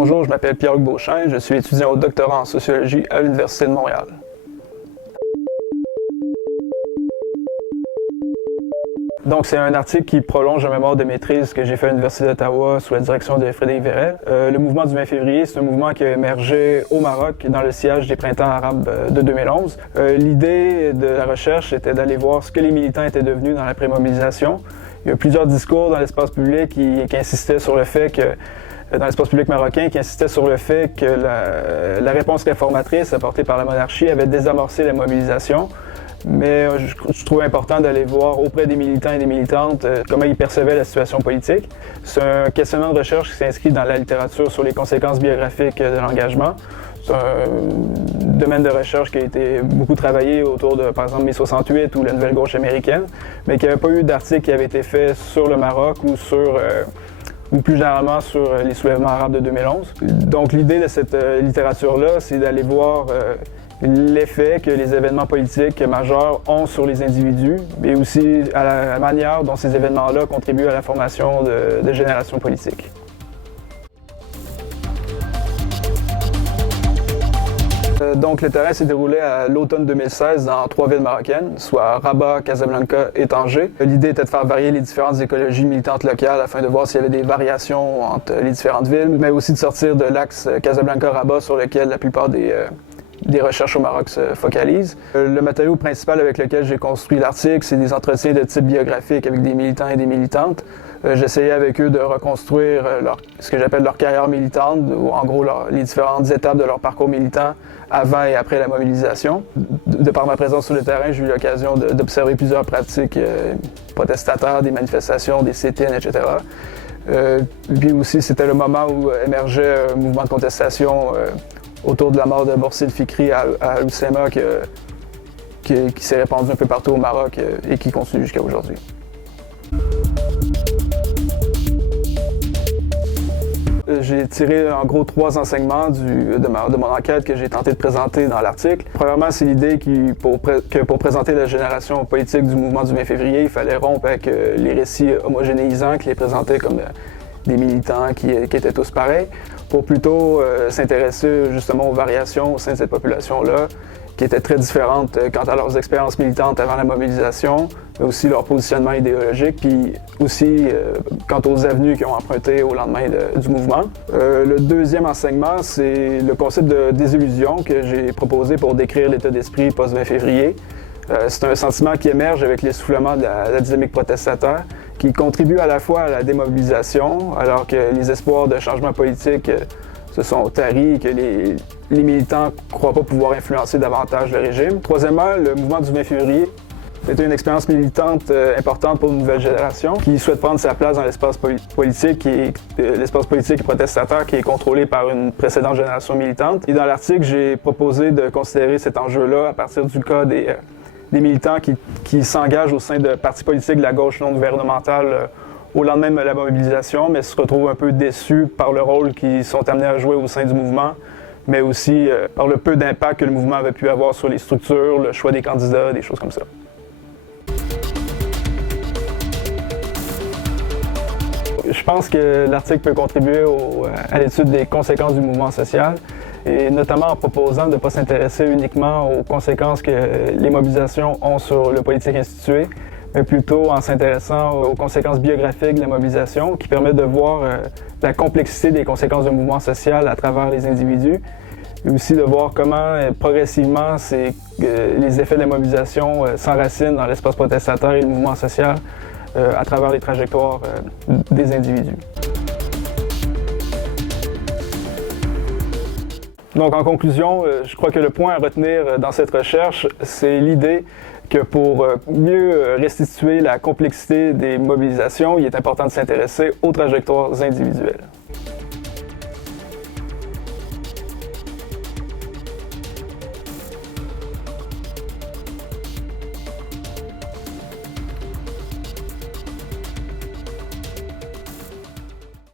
Bonjour, je m'appelle Pierre-Luc Beauchamp, je suis étudiant au doctorat en sociologie à l'Université de Montréal. Donc, c'est un article qui prolonge un mémoire de maîtrise que j'ai fait à l'Université d'Ottawa sous la direction de Frédéric Vérel. Le mouvement du 20 février, c'est un mouvement qui a émergé au Maroc dans le sillage des printemps arabes de 2011. L'idée de la recherche était d'aller voir ce que les militants étaient devenus dans la pré-mobilisation. Il y a plusieurs discours dans l'espace public qui insistaient sur le fait que dans l'espace public marocain qui insistait sur le fait que la réponse réformatrice apportée par la monarchie avait désamorcé la mobilisation. Mais je trouve important d'aller voir auprès des militants et des militantes comment ils percevaient la situation politique. C'est un questionnement de recherche qui s'inscrit dans la littérature sur les conséquences biographiques de l'engagement. C'est un domaine de recherche qui a été beaucoup travaillé autour de, par exemple, mai 68 ou la Nouvelle Gauche américaine, mais qu'il n'y avait pas eu d'article qui avait été fait sur le Maroc ou plus généralement sur les soulèvements arabes de 2011. Donc l'idée de cette littérature-là, c'est d'aller voir l'effet que les événements politiques majeurs ont sur les individus, mais aussi à la manière dont ces événements-là contribuent à la formation de générations politiques. Donc le terrain s'est déroulé à l'automne 2016 dans 3 villes marocaines, soit Rabat, Casablanca et Tanger. L'idée était de faire varier les différentes écologies militantes locales afin de voir s'il y avait des variations entre les différentes villes, mais aussi de sortir de l'axe Casablanca-Rabat sur lequel la plupart des recherches au Maroc se focalisent. Le matériau principal avec lequel j'ai construit l'article, c'est des entretiens de type biographique avec des militants et des militantes. J'essayais avec eux de reconstruire ce que j'appelle leur carrière militante, ou en gros les différentes étapes de leur parcours militant avant et après la mobilisation. De par ma présence sur le terrain, j'ai eu l'occasion d'observer plusieurs pratiques protestataires, des manifestations, des sit-ins, etc. Puis aussi, c'était le moment où émergeait un mouvement de contestation autour de la mort de Boursil Fikri à Al-Hoceima qui s'est répandu un peu partout au Maroc et qui continue jusqu'à aujourd'hui. J'ai tiré en gros 3 enseignements de mon enquête que j'ai tenté de présenter dans l'article. Premièrement, c'est l'idée que pour présenter la génération politique du mouvement du 20 février, il fallait rompre avec les récits homogénéisants qui les présentaient comme des militants qui étaient tous pareils, pour plutôt s'intéresser justement aux variations au sein de cette population-là, qui étaient très différentes quant à leurs expériences militantes avant la mobilisation, mais aussi leur positionnement idéologique, puis aussi quant aux avenues qu'ils ont empruntées au lendemain du mouvement. Le deuxième enseignement, c'est le concept de désillusion que j'ai proposé pour décrire l'état d'esprit post-20 février. C'est un sentiment qui émerge avec l'essoufflement de la dynamique protestataire, qui contribue à la fois à la démobilisation, alors que les espoirs de changement politique se sont taris et que les militants ne croient pas pouvoir influencer davantage le régime. Troisièmement, le mouvement du 20 février était une expérience militante importante pour une nouvelle génération qui souhaite prendre sa place dans l'espace politique et protestataire qui est contrôlé par une précédente génération militante. Et dans l'article, j'ai proposé de considérer cet enjeu-là à partir du cas des militants qui s'engagent au sein de partis politiques de la gauche non gouvernementale au lendemain de la mobilisation, mais se retrouvent un peu déçus par le rôle qu'ils sont amenés à jouer au sein du mouvement, mais aussi par le peu d'impact que le mouvement avait pu avoir sur les structures, le choix des candidats, des choses comme ça. Je pense que l'article peut contribuer à l'étude des conséquences du mouvement social, et notamment en proposant de ne pas s'intéresser uniquement aux conséquences que les mobilisations ont sur le politique institué, mais plutôt en s'intéressant aux conséquences biographiques de la mobilisation, qui permettent de voir la complexité des conséquences du mouvement social à travers les individus, et aussi de voir comment progressivement les effets de la mobilisation s'enracinent dans l'espace protestataire et le mouvement social à travers les trajectoires des individus. Donc en conclusion, je crois que le point à retenir dans cette recherche, c'est l'idée que pour mieux restituer la complexité des mobilisations, il est important de s'intéresser aux trajectoires individuelles.